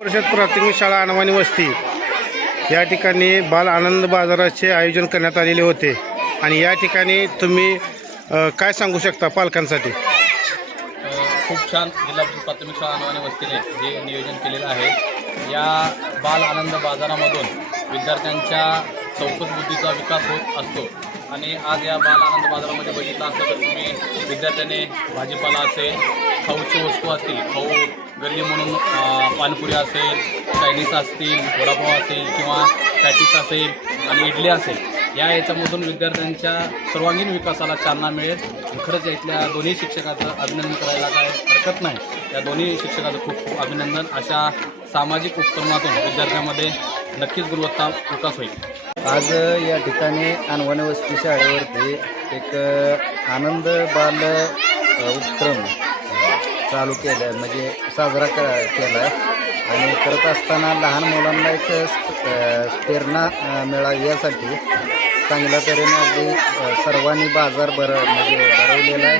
परिषद प्राथमिक शाळा अनवाणी वस्ती या ठिकाणी बाल आनंद बाजाराचे आयोजन करण्यात आलेले होते आणि या ठिकाणी तुम्ही काय सांगू शकता पालकांसाठी? खूप छान जिल्हा परिषद प्राथमिक शाळा अनवाणी वस्तीने जे नियोजन केलेलं आहे. या बाल आनंद बाजारामधून विद्यार्थ्यांच्या चौकस बुद्धीचा विकास होत असतो आणि आज या बाल आनंद बाजारामध्ये बघितलं असतं तर तुम्ही विद्यार्थ्याने भाजीपाला असेल, खाऊची वस्तू असतील, खाऊ गल्ली म्हणून पानपुरी असेल, चायनीज असतील, वडापाव असेल किंवा पॅटीस असेल आणि इडली असेल, या याच्यामधून विद्यार्थ्यांच्या सर्वांगीण विकासाला चालना मिळेल. खरंच इथल्या दोन्ही शिक्षकाचं अभिनंदन करायला काय हरकत नाही. या दोन्ही शिक्षकाचं खूप खूप अभिनंदन. अशा सामाजिक उपक्रमातून विद्यार्थ्यांमध्ये नक्कीच गुणवत्ता विकास होईल. आज या ठिकाणी अनवाणी वस्ती शाळेवरती एक आनंद बाल उपक्रम चालू केला आहे, म्हणजे साजरा केला आहे आणि करत असताना लहान मुलांना एक प्रेरणा मिळावी यासाठी चांगल्या तऱ्हेने अगदी सर्वांनी बाजार म्हणजे भरवलेला आहे.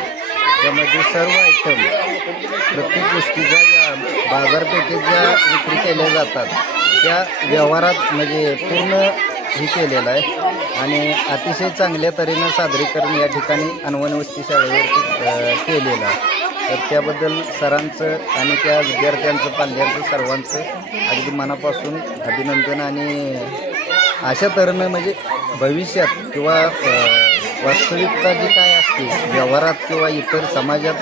त्यामध्ये सर्व आयटम प्रत्येक गोष्टीच्या ज्या बाजारपेठेत ज्या विक्री केल्या जातात त्या व्यवहारात म्हणजे पूर्ण हे केलेलं आहे आणि अतिशय चांगल्या तऱ्हेनं सादरीकरण या ठिकाणी अनवाणी वस्ती शाळेवरती केलेलं आहे. तर त्याबद्दल सरांचं आणि त्या विद्यार्थ्यांचं, पाल्यांचं, सर्वांचं अगदी मनापासून अभिनंदन. आणि अशा तऱ्हेनं म्हणजे भविष्यात किंवा वास्तविकता जी काय असते व्यवहारात किंवा इतर समाजात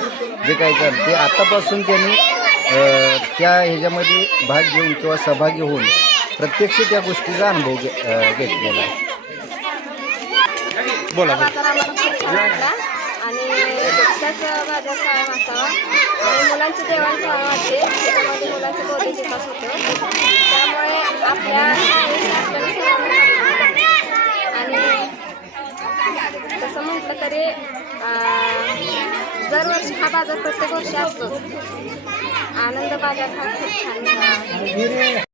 जे काय चालतं ते आतापासून त्यांनी त्या ह्याच्यामध्ये भाग घेऊन किंवा सहभागी होऊन प्रत्यक्ष त्या गोष्टीचा अनुभव घेतलेला आहे. बोला. आणि दुसराच बाजार कायम असावा आणि मुलांची देवाणघेवाण वाटते, त्याच्यामध्ये मुलांचा बौद्धिक विकास होतो. त्यामुळे आपल्या आणि तसं म्हटलं तरी दरवर्षी हा बाजार प्रत्येक वर्षी असतोच. आनंद बाजार हा खूप छान